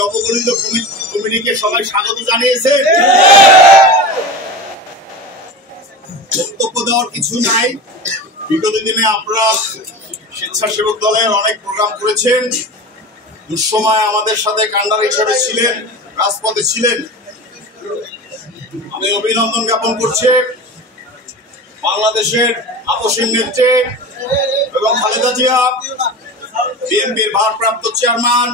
নবগঠিত কমিটিকে সবাই স্বাগত জানিয়েছে। বক্তব্য দেওয়ার কিছু নাই। বিগত দিনে আপনারা স্বেচ্ছাসেবক দলের অনেক প্রোগ্রাম করেছেন, দুঃসময় আমাদের সাথে কান্ডার হিসেবে ছিলেন, রাজপথে ছিলেন। আমি অভিনন্দন জ্ঞাপন করছি বাংলাদেশের আপসীন নেত্রী এবং খালেদা জিয়া, বিএনপির ভারপ্রাপ্ত চেয়ারম্যান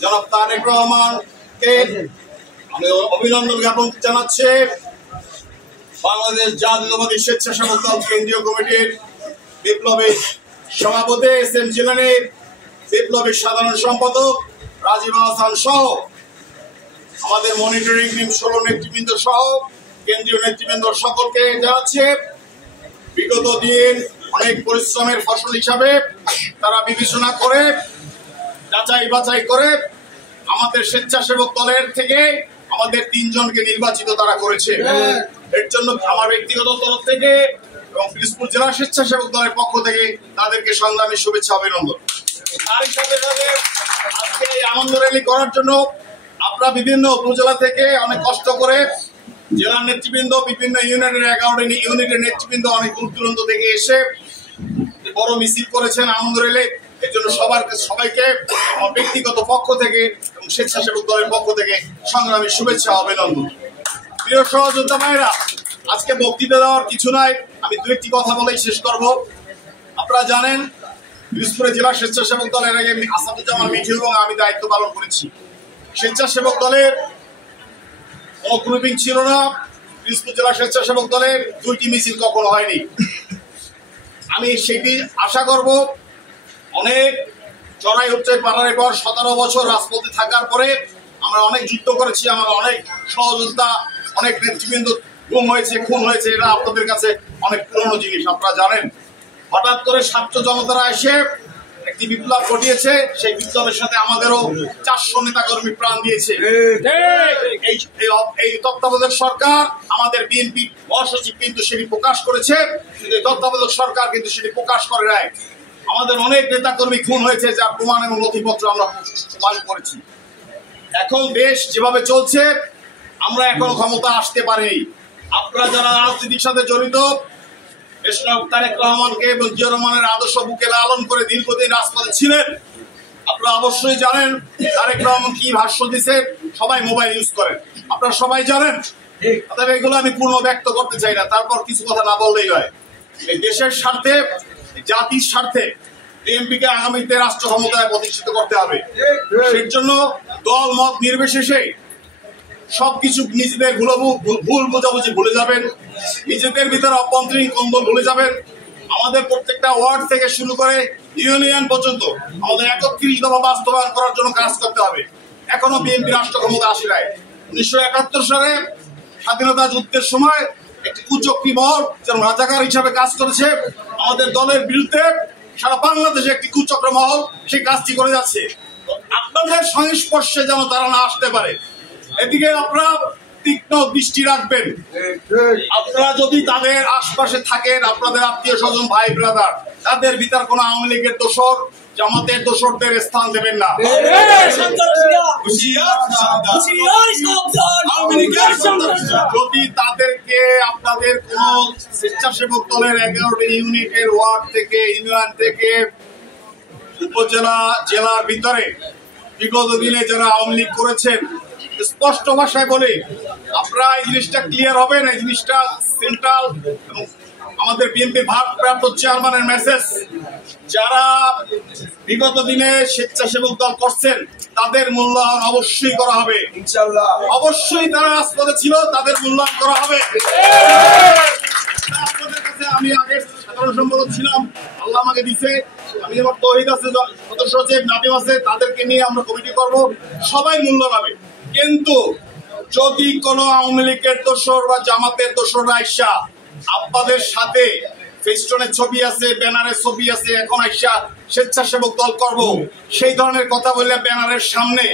জনাব তারেক রহমানকে আমি অভিনন্দন জ্ঞাপন জানাচ্ছি। বাংলাদেশ জাতীয়তাবাদী স্বেচ্ছাসেবক দল কেন্দ্রীয় কমিটির বিপ্লবী সভাপতি এস.এম. জিলানী, বিপ্লবী সাধারণ সম্পাদক রাজীব হাসান সহ আমাদের মনিটরিং টিম 16 নেতৃবৃন্দ সহ কেন্দ্রীয় নেতৃবৃন্দ সকলকে জানাচ্ছি, বিগত দিন অনেক পরিশ্রমের ফসল হিসাবে তারা বিবেচনা করে যাচাই বাছাই করে আমাদের স্বেচ্ছাসেবক দলের থেকে আমাদের 3 জনকে নির্বাচিত তারা করেছে। এর জন্য আমার ব্যক্তিগত তরফ থেকে এবং পিরোজপুর জেলা স্বেচ্ছাসেবক দলের পক্ষ থেকে তাদেরকে সংগ্রামী শুভেচ্ছা অভিনন্দন। তারই সাথে সাথে আজকে এই আনন্দ র্যালি করার জন্য আপনারা বিভিন্ন উপজেলা থেকে অনেক কষ্ট করে জেলার নেতৃবৃন্দ, বিভিন্ন ইউনিটের 11 ইউনিটের নেতৃবৃন্দ অনেক দূর দূরান্ত থেকে এসে বড় মিছিল করেছেন আনন্দ র্যালি। এর জন্য সবাইকে আমার ব্যক্তিগত পক্ষ থেকে এবং স্বেচ্ছাসেবক দলের পক্ষ থেকে সংগ্রামী শুভেচ্ছা অভিনন্দন। প্রিয় সহযোদ্ধা ভাইরা, আজকে বক্তৃতা দেওয়ার কিছু নাই, আমি 2-1টি কথা বলেই শেষ করব। আপনারা জানেন পিরোজপুর জেলা স্বেচ্ছাসেবক দলের আগে আসাদুজ্জামান মিঠু এবং আমি দায়িত্ব পালন করেছি। স্বেচ্ছাসেবক দলের কোনো গ্রুপিং ছিল না। পিরোজপুর জেলা স্বেচ্ছাসেবক দলের 2টি মিছিল কখনো হয়নি। আমি সেটি আশা করব অনেক চড়াই হচ্ছে পাড়ার পর 17 বছর রাজপথে থাকার পরে আমরা অনেক যুদ্ধ করেছি, আমার অনেক সহযোদ্ধা, অনেক নেতৃবৃন্দ গুম হয়েছে, খুন হয়েছে, এটা আপনাদের কাছে অনেক পুরনো জিনিস। আপনারা জানেন হঠাৎ করে ছাত্র জনতারা এসে একটি বিপ্লব ঘটিয়েছে, সেই বিপ্লবের সাথে আমাদেরও 400 নেতাকর্মী প্রাণ দিয়েছে। এই তত্ত্বাবধায়ক সরকার আমাদের বিএনপি মহাসচিব কিন্তু সেটি প্রকাশ করেছে, কিন্তু তত্ত্বাবধায়ক সরকার কিন্তু সেটি প্রকাশ করে নাই। আমাদের অনেক নেতাকর্মী খুন হয়েছে, যার প্রমাণ এবং নথিপত্র আমরা প্রমাণ করেছি। এখন দেশ যেভাবে চলছে আমরা এখনো ক্ষমতা আসতে পারিনি। আপনারা যারা রাজনীতির সাথে জড়িত, তারেক রহমানকে এবং জিয়া রহমানের আদর্শ বুকে লালন করে দীর্ঘদিন রাজপথে ছিলেন, আপনারা অবশ্যই জানেন তারেক রহমান কি ভাষ্য দিছে। সবাই মোবাইল ইউজ করেন, আপনারা সবাই জানেন। তবে এগুলো আমি পূর্ণ ব্যক্ত করতে চাই না, তারপর কিছু কথা না বললেই হয়। এই দেশের স্বার্থে, জাতির স্বার্থে বিএনপিকে আগামীতে রাষ্ট্র ক্ষমতায় প্রতিষ্ঠিত করতে হবে। সেই জন্য দল মত নির্বিশেষে সবকিছু নিজেদের ভুল বোঝাবুঝি ভুলে যাবেন, নিজেদের ভিতরে অভ্যন্তরীণ কন্দল ভুলে যাবেন। আমাদের প্রত্যেকটা ওয়ার্ড থেকে শুরু করে ইউনিয়ন পর্যন্ত আমাদের 31 দফা বাস্তবায়ন করার জন্য কাজ করতে হবে। এখনো বিএনপি রাষ্ট্র ক্ষমতা আসে নাই। 1971 সালে স্বাধীনতা যুদ্ধের সময় একটি কুচক্রী মহল যেমন রাজাকার হিসাবে কাজ করেছে, আমাদের দলের বিরুদ্ধে সারা বাংলাদেশে একটি কুচক্র মহল সেই কাজটি করে যাচ্ছে। আপনাদের সংস্পর্শে যেন তারা না আসতে পারে, এদিকে আপনারা তীক্ষ্ণ দৃষ্টি রাখবেন। আপনারা যদি তাদের আশপাশে থাকেন, আপনাদের আত্মীয় স্বজন, ভাই ব্রাদার, তাদের ভিতর কোন আওয়ামী লীগের দোসর, জামাতের দোসরদের স্থান দেবেন না। যদি তাদেরকে আপনাদের কোন স্বেচ্ছাসেবক দলের 11টি ইউনিটের ওয়ার্ড থেকে, ইউনিয়ন থেকে, উপজেলা, জেলার ভিতরে বিগত দিনে যারা আওয়ামী লীগ করেছেন, স্পষ্ট ভাষায় বলে আপনারা এই জিনিসটা ক্লিয়ার হবেন। এই জিনিসটা সেন্ট্রাল এবং আমাদের বিএনপি ভারপ্রাপ্ত চেয়ারম্যানের মেসেজ, যারা বিগত দিনে স্বেচ্ছাসেবক দল করছেন তাদের মূল্যায়ন অবশ্যই করা হবে ইনশাআল্লাহ। অবশ্যই তারা রাজপথে ছিল, তাদের মূল্যায়ন করা হবে। আপনাদের কাছে আমি আগে সাধারণ সম্পাদক ছিলাম, আল্লাহ আমাকে দিছে, আমি আমার তৌহিদ আছে, সদস্য সচিব নাদিম আছে, তাদেরকে নিয়ে আমরা কমিটি করব, সবাই মূল্য পাবে। কিন্তু যদি কোন আওয়ামী লীগের দোসর বা জামাতের দোসররা আইসা আপনাদের সাথে ফেস্টনের ছবি আছে, ব্যানারের ছবি আছে, এখন আইসা স্বেচ্ছাসেবক দল করব, সেই ধরনের কথা বললে ব্যানারের সামনে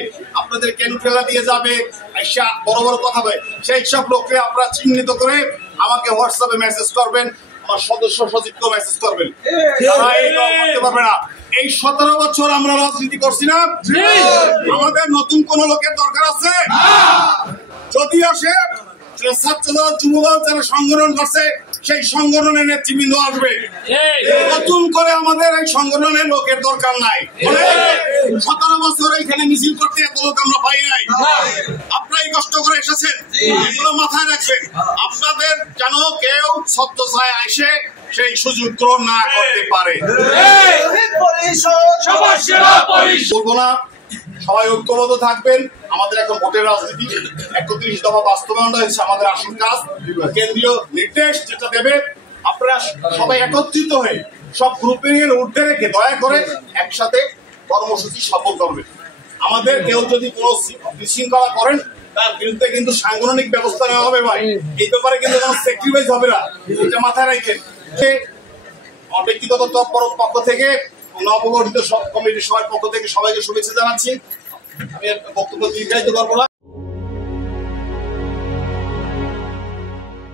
আপনাদের কেন ফেলা দিয়ে যাবে, আইসা বড় বড় কথা বলে, সেই সব লোককে আপনারা চিহ্নিত করে আমাকে হোয়াটসঅ্যাপে মেসেজ করবেন, আমার সদস্য সচিবকেও মেসেজ করবেন। তারা এই দল করতে পারবে না। এই 17 বছর আমরা রাজনীতি করছি না, আমাদের নতুন কোন লোকের দরকার আছে? যদি আসে ছাত্রদল যুবদল যারা সংগঠন করছে সেই সংগঠনের নেতৃবৃন্দ আসবে। নতুন করে আমাদের এই সংগঠনের লোকের দরকার নাই। 17 বছর এখানে মিছিল করতে এত লোক আমরা পাই নাই। আপনারাই কষ্ট করে এসেছেন, এগুলো মাথায় রাখবেন। আপনাদের যেন কেউ ছত্রছায়ায় এসে সেই সুযোগ গ্রহণ না করতে পারে। বলবো না, সবাই ঐক্যবদ্ধ থাকবেন। আমাদের এখন ভোটের রাজনীতি, 31 দফা বাস্তবায়ন হয়েছে আমাদের আসল কাজ। কেন্দ্রীয় নির্দেশ যেটা দেবে, আপনারা সবাই একত্রিত হয়ে সব গ্রুপিং এর ঊর্ধ্বে রেখে দয়া করে একসাথে কর্মসূচি সফল করবেন। আমাদের কেউ যদি কোনো বিশৃঙ্খলা করেন তার বিরুদ্ধে কিন্তু সাংগঠনিক ব্যবস্থা নেওয়া হবে ভাই। এই ব্যাপারে কিন্তু কোনো স্যাক্রিফাইস হবে না, এটা মাথায় রাখেন। আমার ব্যক্তিগত পক্ষ থেকে নবগঠিত সব কমিটির সবার পক্ষ থেকে সবাইকে শুভেচ্ছা জানাচ্ছি। আমি বক্তব্য দীর্ঘায়িত করবো না।